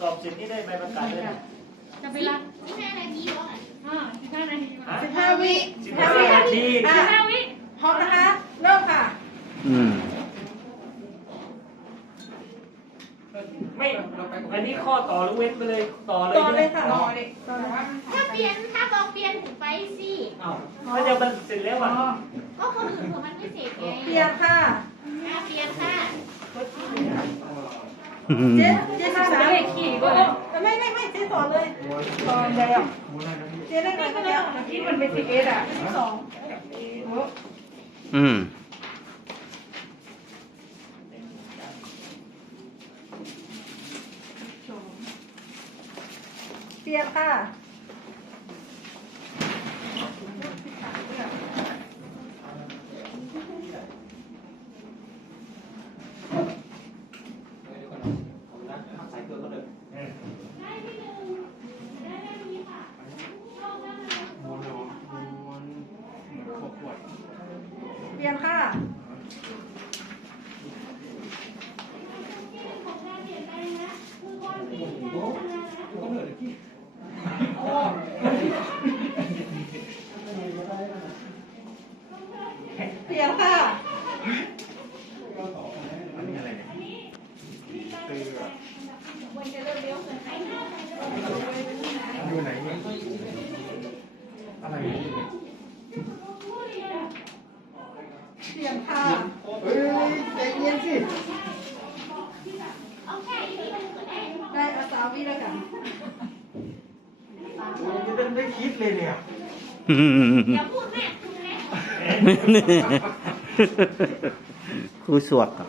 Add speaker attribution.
Speaker 1: สอบเสร็จนี่ได้ใบประกาศเลย
Speaker 2: จะไปรับ
Speaker 3: สิบห้านาทีวะ
Speaker 2: อ่าสิบห้านาทีสิ
Speaker 4: บห้าวิ
Speaker 1: สิบห้านาทีสิ
Speaker 2: บห้าวิ
Speaker 4: พร้อมนะคะเริ่มค่ะ
Speaker 5: อืม
Speaker 1: ไม่อันนี้ข้อต่อรู้เว้นไปเลย ต่อเลย
Speaker 4: ต่อเลยค่ะต
Speaker 6: ่อเลย
Speaker 3: ถ้าเปลี่ยน ถ้าบอกเปลี่ยนถึงไปสิ
Speaker 1: อ้าวถ้ายังมันเสร็จแล้วอ่ะ
Speaker 3: ก็คนอื่นเขามันไม่เสร็จไงเปลี่ยนค่ะเปลี่ยนค่ะ
Speaker 4: เจ๊เจ๊ก่อนไม่ไม่ไม่เจ๊ต่อเลยตอนใดอ่ะเจ๊ได้เลยเดี๋
Speaker 6: ยวมันเป็นสิเอ็ดอ่ะสอง
Speaker 5: อืม
Speaker 4: เตียกค่ะียนค่ะเสียงค่ะ
Speaker 1: อันนี้อะไรเนี่ยเตือนอยู่ไหนเนี่ย
Speaker 4: อะไรียงค่ะ
Speaker 1: เฮ้ยใจเย็นสิ
Speaker 4: ได้อตาวีแล้วก้ะ
Speaker 1: คิ
Speaker 5: ดู่สวกอะ